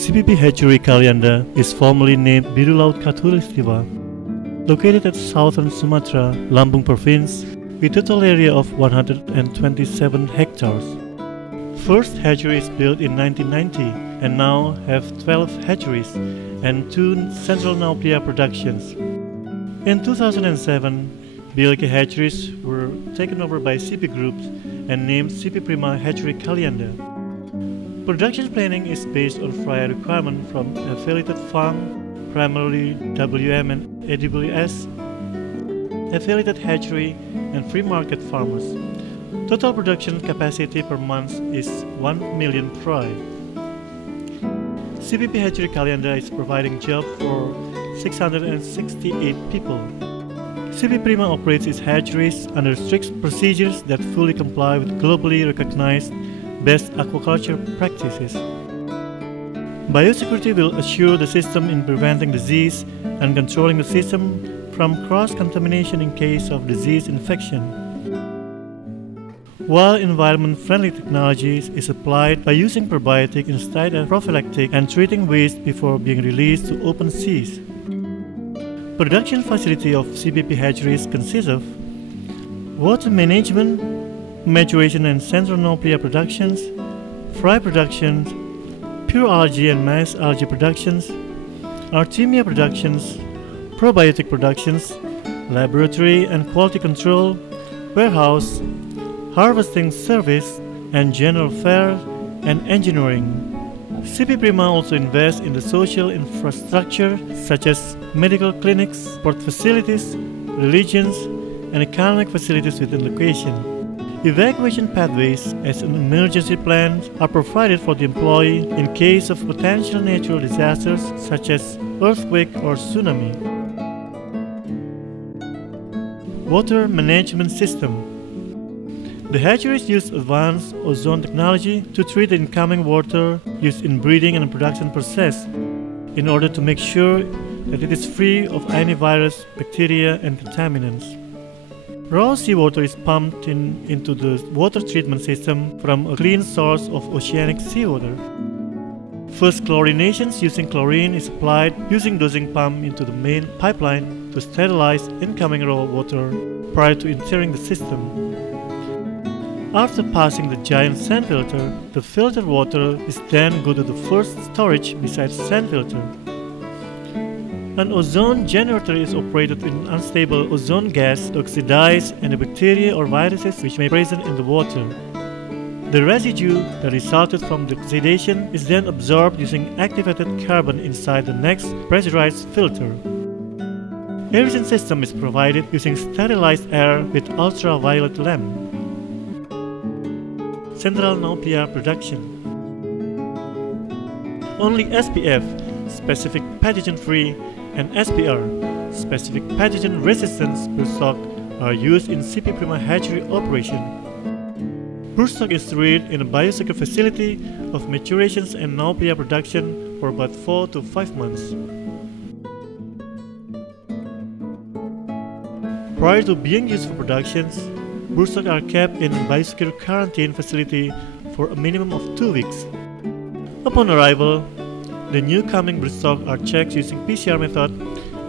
CPP hatchery Kalianda is formerly named Biru Laut Khatulistiwa, located at southern Sumatra, Lampung province, with a total area of 127 hectares. First hatchery is built in 1990 and now have 12 hatcheries and 2 central Nauplia productions. In 2007, BLK hatcheries were taken over by CP Groups and named CP Prima Hatchery Kalianda. Production planning is based on fry requirement from affiliated farm, primarily WM and AWS, affiliated hatchery, and free market farmers. Total production capacity per month is 1 million fry. CPP Hatchery Kalianda is providing job for 668 people. CP Prima operates its hatcheries under strict procedures that fully comply with globally recognized best aquaculture practices. Biosecurity will assure the system in preventing disease and controlling the system from cross-contamination in case of disease infection. While environment-friendly technology is applied by using probiotic instead of prophylactic and treating waste before being released to open seas. Production facility of CPP hatcheries consists of water management, maturation and central Nauplia productions, fry productions, pure algae and mass algae productions, Artemia productions, probiotic productions, laboratory and quality control, warehouse, harvesting service, and general fair and engineering. CP Prima also invests in the social infrastructure such as medical clinics, sport facilities, religions, and economic facilities within location. Evacuation pathways as an emergency plan are provided for the employee in case of potential natural disasters such as earthquake or tsunami. Water management system. The hatcheries use advanced ozone technology to treat the incoming water used in breeding and production process in order to make sure that it is free of any virus, bacteria, and contaminants. Raw seawater is pumped into the water treatment system from a clean source of oceanic seawater. First chlorinations using chlorine is applied using dosing pump into the main pipeline to sterilize incoming raw water prior to entering the system. After passing the giant sand filter, the filtered water is then go to the first storage besides sand filter. An ozone generator is operated with unstable ozone gas to oxidize any bacteria or viruses which may be present in the water. The residue that resulted from the oxidation is then absorbed using activated carbon inside the next pressurized filter. Aeration system is provided using sterilized air with ultraviolet lamp. Central Nauplia production. Only SPF, specific pathogen-free, and SPR, specific pathogen resistance broodstock, are used in CP Prima hatchery operation. Broodstock is reared in a biosecure facility of maturations and Nauplia production for about 4 to 5 months. Prior to being used for productions, broodstock are kept in a biosecure quarantine facility for a minimum of 2 weeks. Upon arrival, the new coming broodstock are checked using PCR method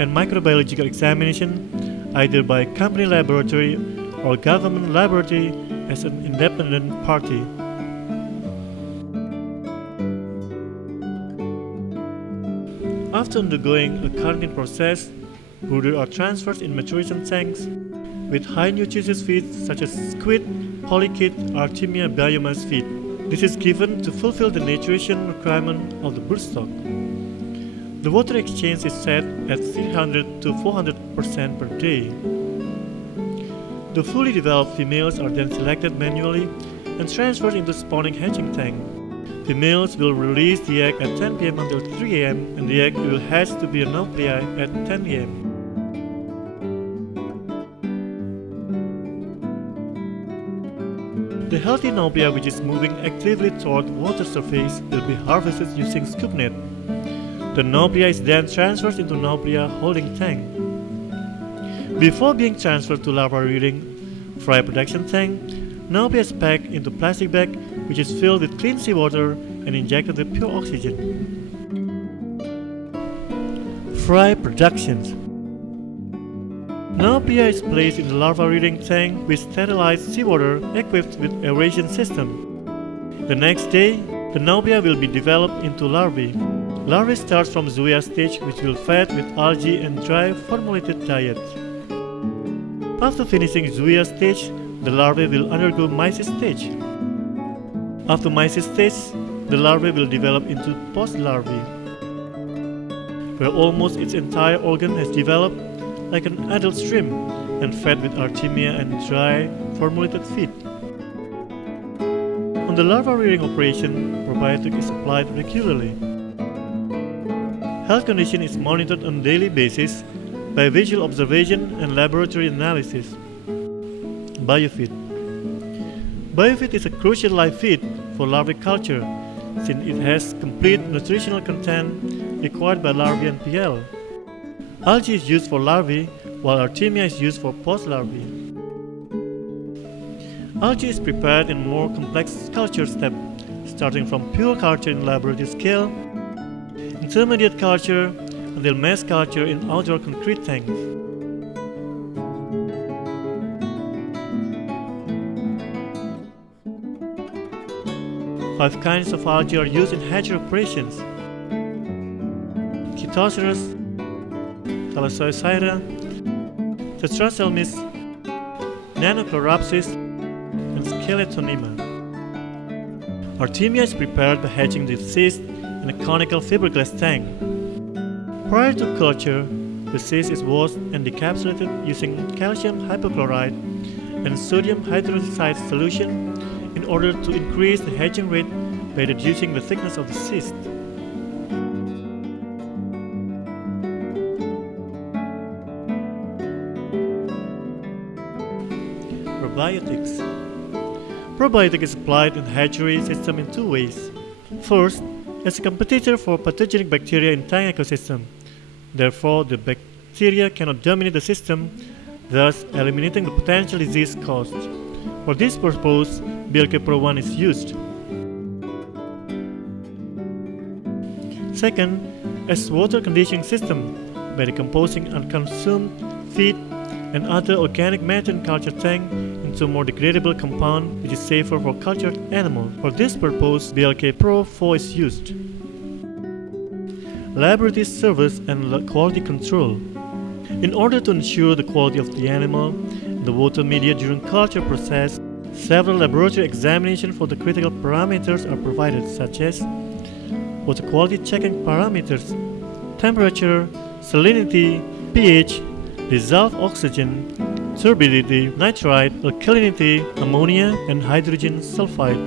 and microbiological examination, either by company laboratory or government laboratory as an independent party. After undergoing a quarantine process, brooders are transferred in maturation tanks with high nutritious feeds such as squid, polychaete, Artemia biomass feed. This is given to fulfill the nutrition requirement of the broodstock. The water exchange is set at 300 to 400% per day. The fully developed females are then selected manually and transferred into spawning hatching tank. Females will release the egg at 10 p.m. until 3 a.m. and the egg will hatch to be a Nauplia at 10 a.m. The healthy Nauplia which is moving actively toward water surface will be harvested using scoop net. The Nauplia is then transferred into Nauplia holding tank. Before being transferred to larva rearing fry production tank, Nauplia is packed into plastic bag which is filled with clean seawater and injected with pure oxygen. Fry productions. Naupia is placed in the larva rearing tank with sterilized seawater equipped with aeration system. The next day, the Naupia will be developed into larvae. Larvae start from zoea stage, which will fed with algae and dry formulated diet. After finishing zoea stage, the larvae will undergo meiosis stage. After meiosis stage, the larvae will develop into post-larvae, where almost its entire organ has developed like an adult shrimp and fed with artemia and dry formulated feed. On the larva rearing operation, probiotic is applied regularly. Health condition is monitored on a daily basis by visual observation and laboratory analysis. Biofeed. Biofeed is a crucial live feed for larvae culture since it has complete nutritional content required by larvae and PL. Algae is used for larvae while artemia is used for post-larvae. Algae is prepared in more complex culture steps, starting from pure culture in laboratory scale, intermediate culture, until mass culture in outdoor concrete tanks. Five kinds of algae are used in hatchery operations: Chytoceras, Thalassocyra, Tetraselmis, Nanochloropsis, and Skeletonema. Artemia is prepared by hatching the cyst in a conical fiberglass tank. Prior to culture, the cyst is washed and decapsulated using calcium hypochlorite and sodium hydroxide solution in order to increase the hatching rate by reducing the thickness of the cyst. Probiotics. Probiotic is applied in the hatchery system in two ways. First, as a competitor for pathogenic bacteria in tank ecosystem. Therefore, the bacteria cannot dominate the system, thus eliminating the potential disease caused. For this purpose, BLK Pro 1 is used. Second, as water conditioning system by decomposing unconsumed feed and other organic matter in culture tank into a more degradable compound which is safer for cultured animals. For this purpose, BLK Pro 4 is used. Laboratory service and quality control. In order to ensure the quality of the animal and the water media during culture process, several laboratory examinations for the critical parameters are provided, such as water quality checking parameters, temperature, salinity, pH, dissolved oxygen, turbidity, nitrite, alkalinity, ammonia, and hydrogen sulfide.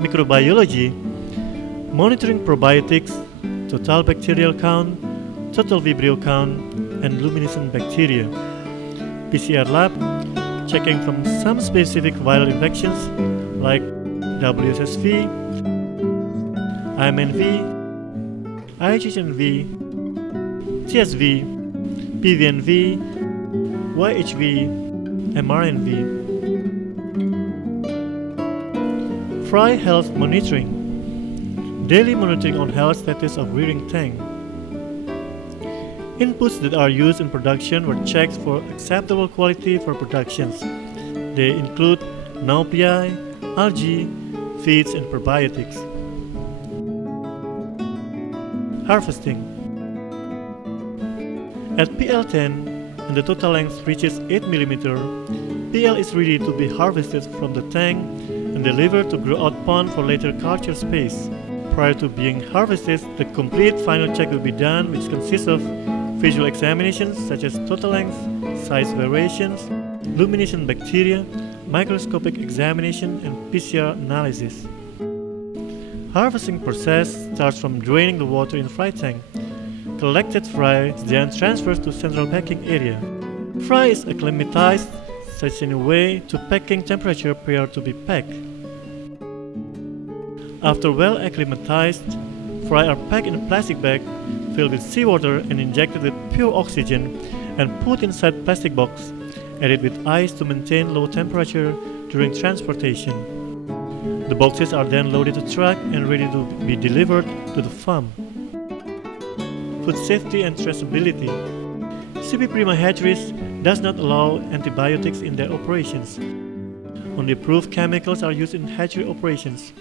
Microbiology, monitoring probiotics, total bacterial count, total vibrio count, and luminescent bacteria. PCR lab, checking from some specific viral infections like WSSV, IMNV, IHHNV, TSV, PVNV, YHV, MRNV. Fry health monitoring. Daily monitoring on health status of rearing tank. Inputs that are used in production were checked for acceptable quality for productions. They include Naupia, algae, feeds, and probiotics. Harvesting. At PL10, and the total length reaches 8 mm, PL is ready to be harvested from the tank and delivered to grow-out pond for later culture space. Prior to being harvested, the complete final check will be done, which consists of visual examinations such as total length, size variations, luminescent bacteria, microscopic examination, and PCR analysis. Harvesting process starts from draining the water in the fry tank. Collected fry is then transferred to central packing area. Fry is acclimatized such in a way to packing temperature prior to be packed. After well acclimatized, fry are packed in a plastic bag filled with seawater and injected with pure oxygen and put inside plastic box, added with ice to maintain low temperature during transportation. The boxes are then loaded to truck and ready to be delivered to the farm. food safety and traceability. CP Prima hatcheries does not allow antibiotics in their operations. Only approved chemicals are used in hatchery operations.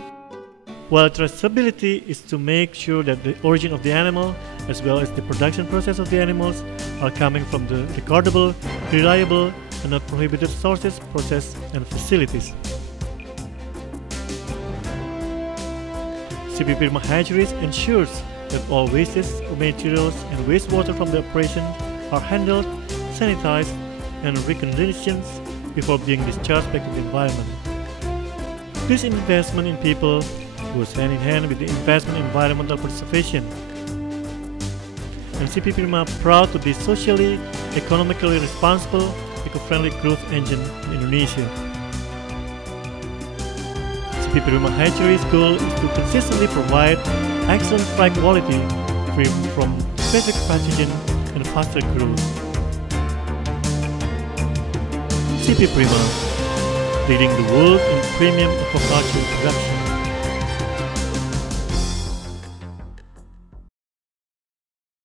While traceability is to make sure that the origin of the animal, as well as the production process of the animals, are coming from the recordable, reliable, and not prohibited sources, process, and facilities. CP Prima hatcheries ensures that all wastes, materials, and wastewater from the operation are handled, sanitized, and reconditioned before being discharged back to the environment. This investment in people goes hand in hand with the investment in environmental preservation. And CP Prima proud to be socially, economically responsible, eco-friendly growth engine in Indonesia. CP Prima hatchery's goal is to consistently provide excellent fry quality, free from basic pathogen and faster growth. CP Prima, leading the world in premium aquaculture production.